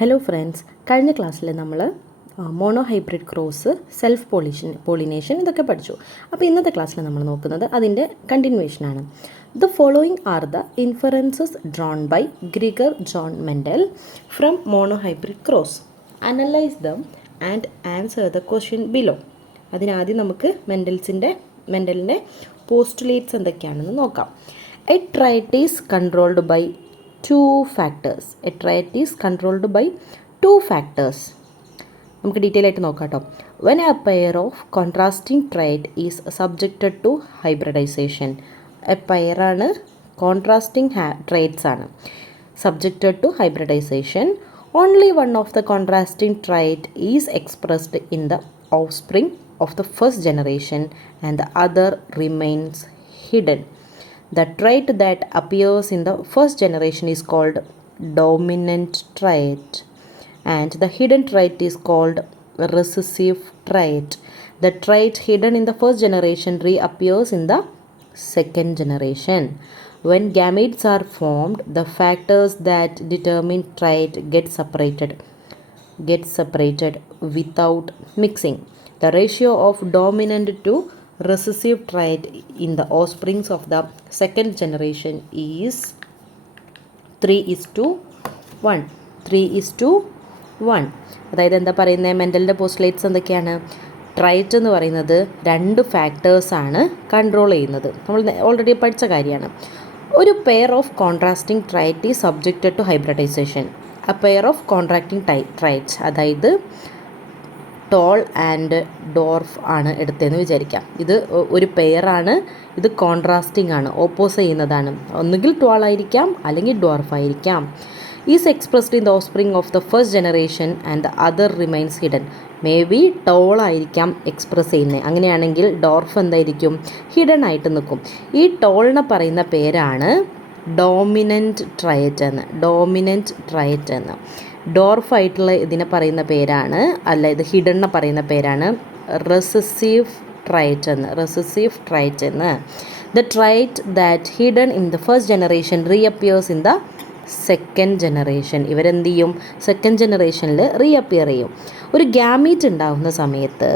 Hello friends, കഴിഞ്ഞ ക്ലാസ്സിൽ നമ്മൾ mono hybrid cross, self pollination ഇതൊക്കെ പഠിച്ചു. അപ്പോൾ ഇന്നത്തെ ക്ലാസ്സിൽ നമ്മൾ നോക്കുന്നത് അതിൻ്റെ കണ്ടിന്യൂവേഷനാണ്. The following are the inferences drawn by Gregor John Mendel from mono hybrid cross. Analyse them and answer the question below. അതിനാദ്യം നമുക്ക് മെൻഡലിൻ്റെ പോസ്റ്റുലേറ്റ്സ് എന്തൊക്കെയാണെന്ന് നോക്കാം. A trait is controlled by two factors. A trait is controlled by two factors. നമുക്ക് detail ആയിട്ട് നോക്കാം കേട്ടോ. When a pair of contrasting trait is subjected to hybridization, a pair ആണ് contrasting traits ആണ് subjected to hybridization, only one of the contrasting trait is expressed in the offspring of the first generation and the other remains hidden. The trait that appears in the first generation is called dominant trait, and the hidden trait is called recessive trait. The trait hidden in the first generation reappears in the second generation. When gametes are formed, the factors that determine trait get separated without mixing. The ratio of dominant to recessive trait in the offsprings of the second generation is 3:1. 3:1. അതായത് എന്താ പറയുന്നത്, മെൻഡലിൻ്റെ postulates എന്തൊക്കെയാണ്? Trait എന്ന് പറയുന്നത് രണ്ട് ഫാക്ടേഴ്സാണ് control ചെയ്യുന്നത്. നമ്മൾ already പഠിച്ച കാര്യമാണ്. ഒരു pair of contrasting trait is subjected to hybridization. ആ പെയർ ഓഫ് കോൺട്രാക്റ്റിംഗ് ട്രൈറ്റ്സ്, അതായത് ടോൾ ആൻഡ് ഡോർഫ് ആണ് എടുത്തതെന്ന് വിചാരിക്കാം. ഇത് ഒരു പെയറാണ്, ഇത് കോൺട്രാസ്റ്റിംഗ് ആണ്, ഓപ്പോസ് ചെയ്യുന്നതാണ്. ഒന്നുകിൽ ടോൾ ആയിരിക്കാം അല്ലെങ്കിൽ ഡോർഫ് ആയിരിക്കാം. Is expressed in the offspring of the first generation and the other remains hidden. May be tall ആയിരിക്കാം എക്സ്പ്രസ് ചെയ്യുന്നത്, അങ്ങനെയാണെങ്കിൽ ഡോർഫ് എന്തായിരിക്കും? ഹിഡൻ ആയിട്ട് നിൽക്കും. ഈ ടോളിനെ പറയുന്ന പേരാണ് ഡോമിനൻറ്റ് ട്രയറ്റ് എന്ന്. ഡോർഫ് ആയിട്ടുള്ള ഇതിനെ പറയുന്ന പേരാണ്, അല്ല ഇത് ഹിഡനെ പറയുന്ന പേരാണ് റെസസീവ് ട്രൈറ്റ് എന്ന്. The trait that hidden in the first generation reappears in the second generation. ഇവരെന്ത് ചെയ്യും? സെക്കൻഡ് ജനറേഷനിൽ റീഅപ്പിയർ ചെയ്യും. ഒരു ഗ്യാമീറ്റ് ഉണ്ടാകുന്ന സമയത്ത്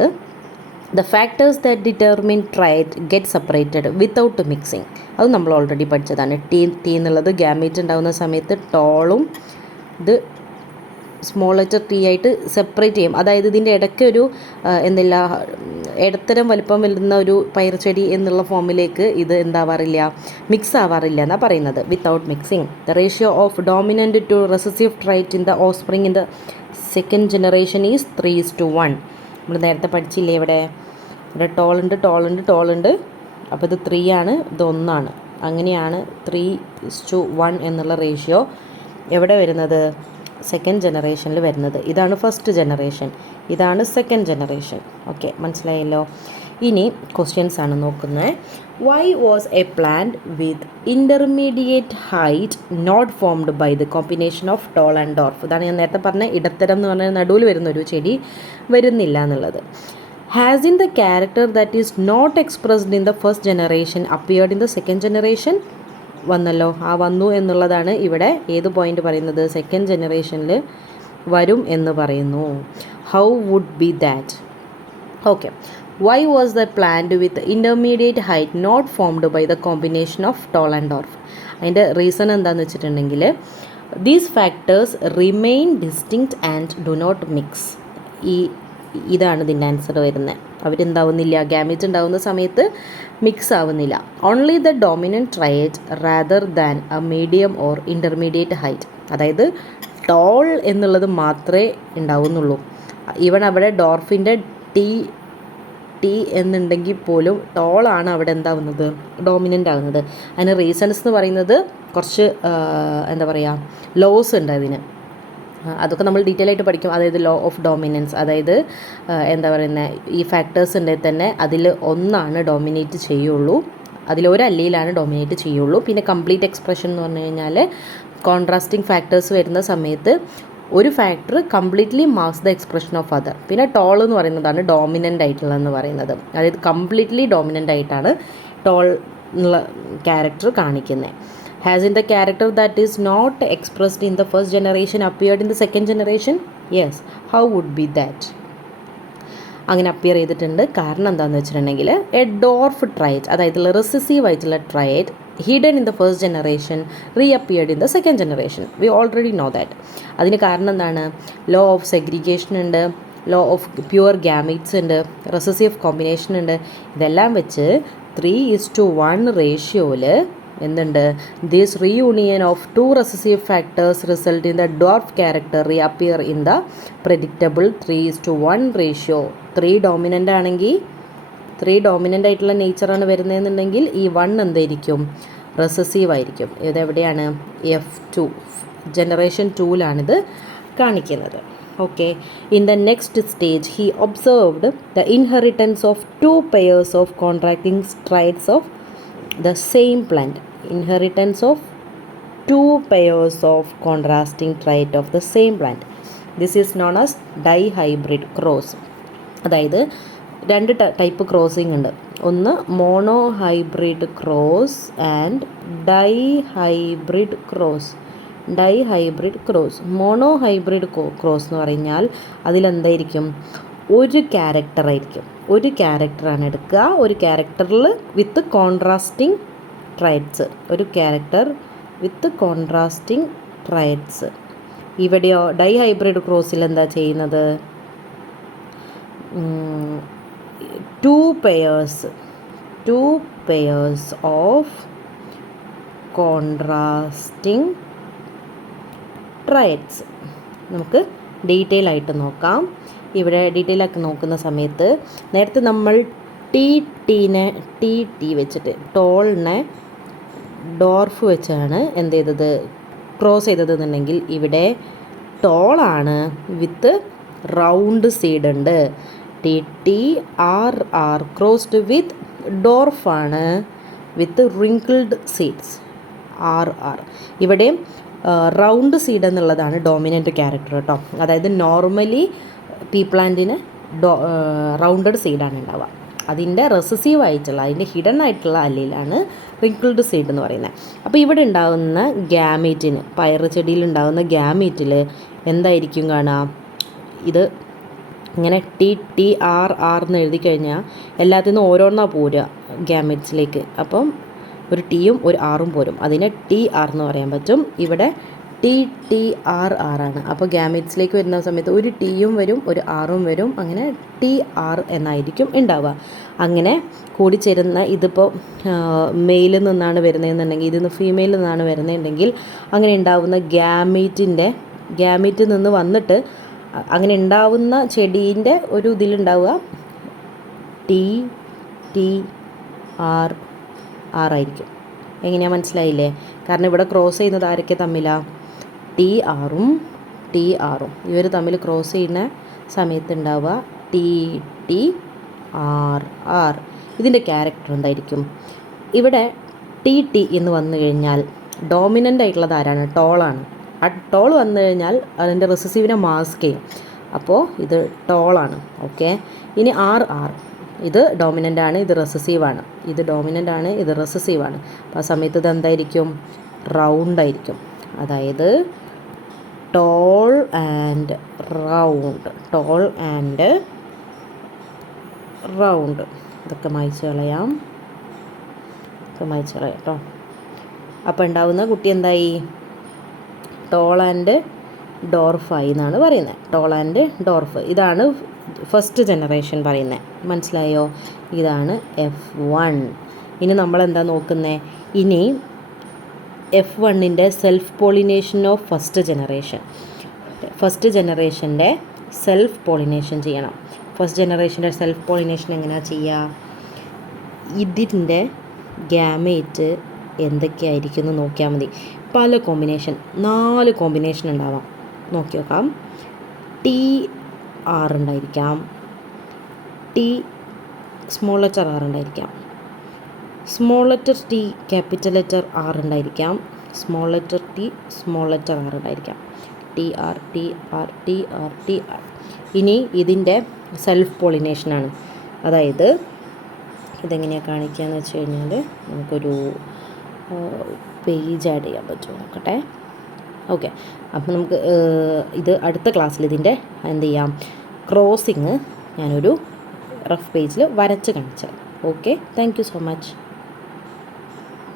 the factors that determine trait get separated without mixing. അത് നമ്മൾ ഓൾറെഡി പഠിച്ചതാണ്. ടി എന്നുള്ളത് ഗ്യാമീറ്റ് ഉണ്ടാകുന്ന സമയത്ത് ടോളും ഇത് സ്മോൾ ലെറ്റർ ടി ആയിട്ട് സെപ്പറേറ്റ് ചെയ്യും. അതായത് ഇതിൻ്റെ ഇടയ്ക്ക് ഒരു ഇടത്തരം വലിപ്പം വരുന്ന ഒരു പയർച്ചെടി എന്നുള്ള ഫോമിലേക്ക് ഇത് എന്താവാറില്ല, മിക്സ് ആവാറില്ല എന്നാണ് പറയുന്നത്. Without mixing. The ratio of dominant to recessive trait in the offspring in the second generation is 3:1. നമ്മൾ നേരത്തെ പഠിച്ചില്ലേ, ഇവിടെ ടോളുണ്ട്. അപ്പോൾ ഇത് 3 ആണ്, ഇത് 1 ആണ്. അങ്ങനെയാണ് 3:1 എന്നുള്ള റേഷ്യോ എവിടെ വരുന്നത്? സെക്കൻഡ് ജനറേഷനിൽ വരുന്നത്. ഇതാണ് ഫസ്റ്റ് ജനറേഷൻ, ഇതാണ് സെക്കൻഡ് ജനറേഷൻ. ഓക്കെ, മനസ്സിലായല്ലോ. ഇനി ക്വസ്റ്റ്യൻസ് ആണ് നോക്കുന്നത്. Why was a plant with intermediate height not formed by the combination of tall and dwarf? ഇതാണ് ഞാൻ നേരത്തെ പറഞ്ഞ ഇടത്തരം എന്ന് പറഞ്ഞാൽ നടുവിൽ വരുന്നൊരു ചെടി വരുന്നില്ല എന്നുള്ളത്. Has in the character that is not expressed in the first generation appeared in the second generation? വന്നല്ലോ. വന്നു എന്നുള്ളതാണ് ഇവിടെ ഏത് പോയിന്റ് പറയുന്നത്? സെക്കൻഡ് ജനറേഷനിൽ വരും എന്ന് പറയുന്നു. How would be that? Okay. Why was the plant with intermediate height not formed by the combination of tall and dwarf? അതിൻ്റെ റീസൺ എന്താണെന്ന് വെച്ചിട്ടുണ്ടെങ്കിൽ these factors remain distinct and do not mix. ഇതാണ് ഇതിൻ്റെ answer വരുന്നത്. അവരെന്താവുന്നില്ല, gamete ഉണ്ടാകുന്ന സമയത്ത് mix ആവുന്നില്ല. Only the dominant trait rather than A medium or intermediate height. അതായത് ടോൾ എന്നുള്ളത് മാത്രമേ ഉണ്ടാവുന്നുള്ളൂ. ഈവൺ അവിടെ ഡോർഫിൻ്റെ ടി എന്നുണ്ടെങ്കിൽ പോലും ടോളാണ് അവിടെ എന്താവുന്നത്, ഡോമിനൻ്റ് ആകുന്നത്. അതിന് റീസൺസ് എന്ന് പറയുന്നത് കുറച്ച് ലോസ് ഉണ്ട് അതിന്. അതൊക്കെ നമ്മൾ ഡീറ്റെയിൽ ആയിട്ട് പഠിക്കും. അതായത് ലോ ഓഫ് ഡോമിനൻസ്, അതായത് ഈ ഫാക്ടേഴ്സ് ഉണ്ടെങ്കിൽ തന്നെ അതിൽ ഒന്നാണ് ഡോമിനേറ്റ് ചെയ്യുള്ളൂ, അതിലൊരല്ലിയിലാണ് ഡോമിനേറ്റ് ചെയ്യുള്ളൂ. പിന്നെ കംപ്ലീറ്റ് എക്സ്പ്രഷൻ എന്ന് പറഞ്ഞു കഴിഞ്ഞാൽ കോൺട്രാസ്റ്റിംഗ് ഫാക്ടേഴ്സ് വരുന്ന സമയത്ത് ഒരു factor completely marks the expression of other. പിന്നെ ടോൾ എന്ന് പറയുന്നതാണ് ഡോമിനൻ്റ് ആയിട്ടുള്ളതെന്ന് പറയുന്നത്. അതായത് കംപ്ലീറ്റ്ലി ഡോമിനൻ്റ് ആയിട്ടാണ് ടോൾ എന്നുള്ള ക്യാരക്ടർ കാണിക്കുന്നത്. Hasn't the character that is not expressed in the first generation appeared in the second generation? Yes. How would be that? അങ്ങനെ appear ചെയ്തിട്ടുണ്ട്. കാരണം എന്താണെന്ന് വെച്ചിട്ടുണ്ടെങ്കിൽ എ ഡോർഫ് ട്രൈറ്റ്, അതായത് റിസസീവ് ആയിട്ടുള്ള trait hidden in the first generation reappeared in the second generation. We already know that. അതിന് കാരണം എന്താണ്? ലോ ഓഫ് സെഗ്രിഗേഷൻ ഉണ്ട്, ലോ ഓഫ് പ്യുവർ ഗാമീറ്റ്സ് ഉണ്ട്, റിസസീവ് കോമ്പിനേഷൻ ഉണ്ട്. ഇതെല്ലാം വെച്ച് 3:1 റേഷ്യോയിൽ എന്തുണ്ട്? This reunion of 2 recessive factors result in the dwarf character reappear in the predictable 3:1 ratio. 3 dominant ആണെങ്കിൽ 3 ഡോമിനൻ്റ് ആയിട്ടുള്ള നേച്ചറാണ് വരുന്നതെന്നുണ്ടെങ്കിൽ ഈ 1 എന്തായിരിക്കും? റെസസീവ് ആയിരിക്കും. ഇതെവിടെയാണ്? F2 ജനറേഷൻ 2ലാണിത് കാണിക്കുന്നത്. Okay. In the next stage he observed the inheritance of 2 pairs of contracting സ്ട്രൈറ്റ്സ് of the same plant. Inheritance of 2 pairs of contrasting trait of the same plant. This is known as dihybrid cross. അതായത് 2 type crossing ഉണ്ട്. ഒന്ന് mono hybrid cross and dihybrid cross. Dihybrid cross, mono hybrid cross എന്ന് പറഞ്ഞാൽ അതിലെന്തായിരിക്കും? ഒരു ക്യാരക്ടറായിരിക്കും. ഒരു ക്യാരക്ടറാണ് എടുക്കുക. ഒരു ക്യാരക്ടറിൽ വിത്ത് കോൺട്രാസ്റ്റിംഗ് ട്രൈറ്റ്സ്. ഒരു ക്യാരക്ടർ വിത്ത് കോൺട്രാസ്റ്റിംഗ് ട്രൈറ്റ്സ്. ഇവിടെയോ ഡൈഹൈബ്രിഡ് ക്രോസിൽ എന്താ ചെയ്യുന്നത്? 2 pairs ഓഫ് കോൺട്രാസ്റ്റിംഗ് ട്രൈറ്റ്സ്. നമുക്ക് ഡീറ്റെയിൽ ആയിട്ട് നോക്കാം. ഇവിടെ ഡീറ്റെയിൽ ആക്കി നോക്കുന്ന സമയത്ത് നേരത്തെ നമ്മൾ ടി വെച്ചിട്ട് ടോളിനെ ഡോർഫ് വെച്ചാണ് എന്ത് ചെയ്തത്? ക്രോസ് ചെയ്തതെന്നുണ്ടെങ്കിൽ ഇവിടെ ടോളാണ് വിത്ത് റൗണ്ട് സീഡ് ഉണ്ട്. TTRR ക്രോസ്ഡ് വിത്ത് ഡോർഫാണ് വിത്ത് റിങ്കിൾഡ് സീഡ്സ് RR. ഇവിടെ റൗണ്ട് സീഡ് എന്നുള്ളതാണ് ഡോമിനൻ്റ് ക്യാരക്ടർ കേട്ടോ. അതായത് നോർമലി പീ പ്ലാന്റിന് റൗണ്ടഡ് സീഡാണ് ഉണ്ടാവുക. അതിൻ്റെ റെസസീവ് ആയിട്ടുള്ള, അതിൻ്റെ ഹിഡൻ ആയിട്ടുള്ള അല്ലിലാണ് റിങ്കിൾഡ് സീഡ് എന്ന് പറയുന്നത്. അപ്പോൾ ഇവിടെ ഉണ്ടാകുന്ന ഗ്യാമീറ്റിന്, പയറ് ചെടിയിൽ ഉണ്ടാകുന്ന ഗ്യാമീറ്റിൽ എന്തായിരിക്കും കാണുക? ഇത് ഇങ്ങനെ TTRR എന്ന് എഴുതി കഴിഞ്ഞാൽ എല്ലാത്തിൽ നിന്നും ഓരോന്നാണ് പോരുക ഗ്യാമീറ്റ്സിലേക്ക്. അപ്പം ഒരു ടിയും ഒരു ആറും പോരും. അതിനെ TR എന്ന് പറയാൻ പറ്റും. ഇവിടെ TTRR ആണ്. അപ്പോൾ ഗ്യാമീറ്റ്സിലേക്ക് വരുന്ന സമയത്ത് ഒരു ടിയും വരും, ഒരു ആറും വരും. അങ്ങനെ TR എന്നായിരിക്കും ഉണ്ടാവുക. അങ്ങനെ കൂടിച്ചേരുന്ന, ഇതിപ്പോൾ മെയിലിൽ നിന്നാണ് വരുന്നതെന്നുണ്ടെങ്കിൽ, ഇതിന്ന് ഫീമെയിലിൽ നിന്നാണ് വരുന്നതെന്നുണ്ടെങ്കിൽ അങ്ങനെ ഉണ്ടാവുന്ന ഗ്യാമീറ്റിൽ നിന്ന് വന്നിട്ട് അങ്ങനെ ഉണ്ടാവുന്ന ചെടീൻ്റെ ഒരു ഇതിലുണ്ടാവുക TTRR ആയിരിക്കും. എങ്ങനെയാണ് മനസ്സിലായില്ലേ? കാരണം ഇവിടെ ക്രോസ് ചെയ്യുന്നത് ആരൊക്കെ തമ്മിലാണ്? TRഉം ഇവർ തമ്മിൽ ക്രോസ് ചെയ്യുന്ന സമയത്ത് ഉണ്ടാവുക TTRR. ഇതിൻ്റെ ക്യാരക്ടർ എന്തായിരിക്കും? ഇവിടെ TT എന്ന് വന്നു കഴിഞ്ഞാൽ ഡോമിനൻ്റ് ആയിട്ടുള്ളത് ആരാണ്? ടോളാണ്. ആ ടോൾ വന്നു കഴിഞ്ഞാൽ അതിൻ്റെ റിസസീവിനെ മാസ്ക് ചെയ്യും. അപ്പോൾ ഇത് ടോളാണ്. ഓക്കെ. ഇനി RR, ഇത് ഡോമിനൻ്റ് ആണ്, ഇത് റെസസീവാണ്. ഇത് ഡോമിനൻ്റ് ആണ്, ഇത് റെസസീവാണ്. അപ്പോൾ ആ സമയത്ത് ഇത് എന്തായിരിക്കും? റൗണ്ട് ആയിരിക്കും. അതായത് ടോൾ ആൻഡ് റൗണ്ട്. ഇതൊക്കെ മായ്ച്ച് കളയാം കേട്ടോ. അപ്പോൾ ഉണ്ടാവുന്ന കുട്ടി എന്തായി? ടോൾ ആൻഡ് ഡോർഫായി എന്നാണ് പറയുന്നത്. Tall and dwarf. ഇതാണ് ഫസ്റ്റ് ജനറേഷൻ പറയുന്നത്. മനസ്സിലായോ? ഇതാണ് F1. ഇനി നമ്മളെന്താ നോക്കുന്നത്? ഇനി F1ൻ്റെ സെൽഫ് പോളിനേഷൻ ഓഫ് ഫസ്റ്റ് ജനറേഷൻ്റെ സെൽഫ് പോളിനേഷൻ ചെയ്യണം. ഫസ്റ്റ് ജനറേഷൻ്റെ സെൽഫ് പോളിനേഷൻ എങ്ങനെയാണ് ചെയ്യുക? ഇതിൻ്റെ ഗ്യാമേറ്റ് എന്തൊക്കെയായിരിക്കും എന്ന് നോക്കിയാൽ മതി. പല കോമ്പിനേഷൻ, 4 കോമ്പിനേഷൻ ഉണ്ടാവാം. നോക്കി നോക്കാം. TR ഉണ്ടായിരിക്കാം, സ്മോൾ ലെറ്റർ R ഉണ്ടായിരിക്കാം, small letter T capital letter R ഉണ്ടായിരിക്കാം, small letter T small letter R ഉണ്ടായിരിക്കാം. TR. ഇനി ഇതിൻ്റെ സെൽഫ് പോളിനേഷനാണ്. അതായത് ഇതെങ്ങനെയാണ് കാണിക്കുകയെന്ന് വെച്ച് കഴിഞ്ഞാൽ നമുക്കൊരു പേജ് ആഡ് ചെയ്യാൻ പറ്റുമോ നോക്കട്ടെ. ഓക്കെ, അപ്പോൾ നമുക്ക് ഇത് അടുത്ത ക്ലാസ്സിൽ ഇതിൻ്റെ എന്ത് ചെയ്യാം, ക്രോസിങ് ഞാനൊരു റഫ് പേജിൽ വരച്ച് കാണിച്ചു. Okay, thank you so much.